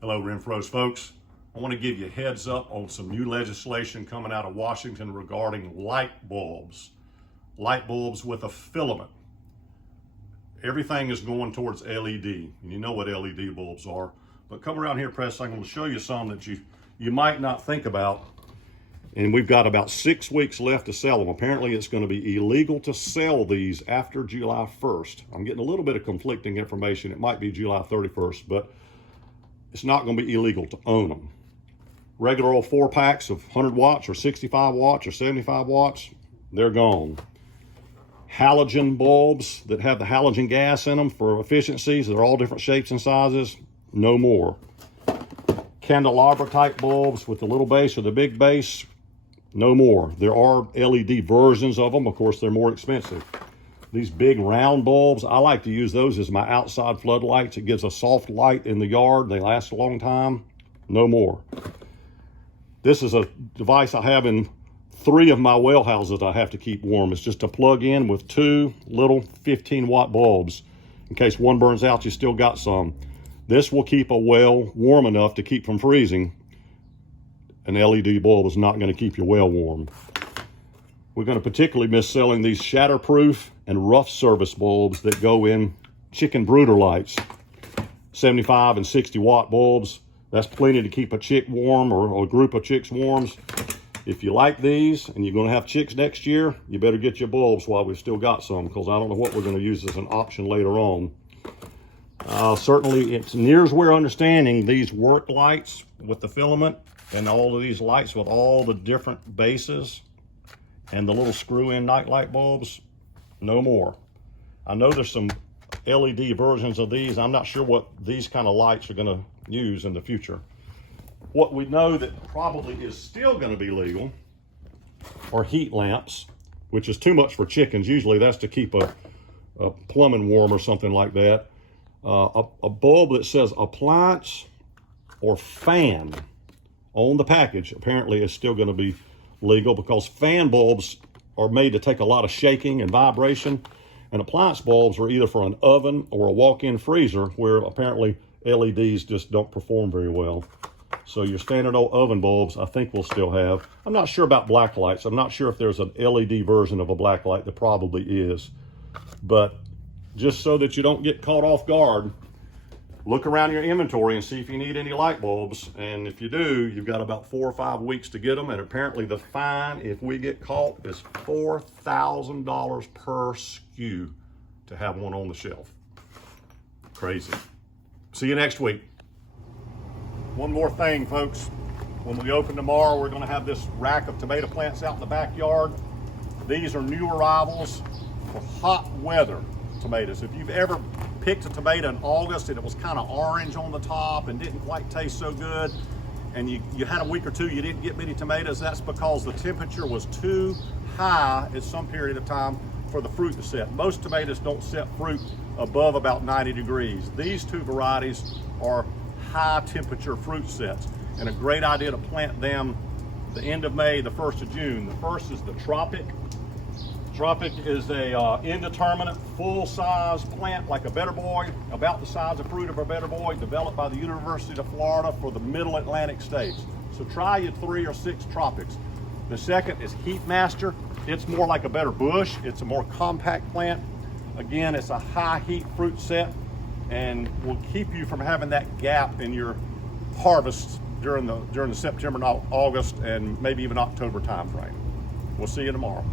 Hello, Renfro's folks. I want to give you a heads up on some new legislation coming out of Washington regarding light bulbs. Light bulbs with a filament. Everything is going towards LED, and you know what LED bulbs are. But come around here, Press, I'm going to show you some that you might not think about. And we've got about 6 weeks left to sell them. Apparently it's going to be illegal to sell these after July 1st. I'm getting a little bit of conflicting information. It might be July 31st, but it's not going to be illegal to own them. Regular old 4-packs of 100 watts or 65 watts or 75 watts, they're gone. Halogen bulbs that have the halogen gas in them for efficiencies, they're all different shapes and sizes, no more. Candelabra type bulbs with the little base or the big base, no more. There are LED versions of them. Of course, they're more expensive. These big round bulbs, I like to use those as my outside floodlights. It gives a soft light in the yard. They last a long time. No more. This is a device I have in 3 of my well houses I have to keep warm. It's just a plug in with 2 little 15-watt bulbs. In case one burns out, you still got some. This will keep a well warm enough to keep from freezing. An LED bulb is not going to keep your well warm. We're going to particularly miss selling these shatterproof and rough service bulbs that go in chicken brooder lights. 75 and 60 watt bulbs. That's plenty to keep a chick warm or a group of chicks warm. If you like these and you're going to have chicks next year, you better get your bulbs while we've still got some, because I don't know what we're going to use as an option later on. Certainly, it's near as we're understanding, these work lights with the filament and all of these lights with all the different bases and the little screw-in night light bulbs, no more. I know there's some LED versions of these. I'm not sure what these kind of lights are going to use in the future. What we know that probably is still going to be legal are heat lamps, which is too much for chickens. Usually that's to keep a plumbing warm or something like that. A bulb that says appliance or fan on the package apparently is still going to be legal, because fan bulbs are made to take a lot of shaking and vibration, and appliance bulbs are either for an oven or a walk-in freezer, where apparently LEDs just don't perform very well. So your standard old oven bulbs, I think we'll still have. I'm not sure about black lights. I'm not sure if there's an LED version of a black light. There probably is. But just so that you don't get caught off guard, look around your inventory and see if you need any light bulbs. And if you do, you've got about 4 or 5 weeks to get them. And apparently the fine, if we get caught, is $4,000 per SKU to have one on the shelf. Crazy. See you next week. One more thing, folks. When we open tomorrow, we're going to have this rack of tomato plants out in the backyard. These are new arrivals for hot weather tomatoes. If you've ever picked a tomato in August and it was kind of orange on the top and didn't quite taste so good, and you had a week or two you didn't get many tomatoes, that's because the temperature was too high at some period of time for the fruit to set. Most tomatoes don't set fruit above about 90 degrees. These 2 varieties are high temperature fruit sets, and a great idea to plant them the end of May, the 1st of June. The first is the Tropic. Tropic is a indeterminate full-size plant like a Better Boy, about the size of fruit of a Better Boy, developed by the University of Florida for the Middle Atlantic states. So try your 3 or 6 Tropics. The second is Heat Master. It's more like a Better Bush. It's a more compact plant. Again, it's a high heat fruit set and will keep you from having that gap in your harvests during the September, August, and maybe even October time frame. We'll see you tomorrow.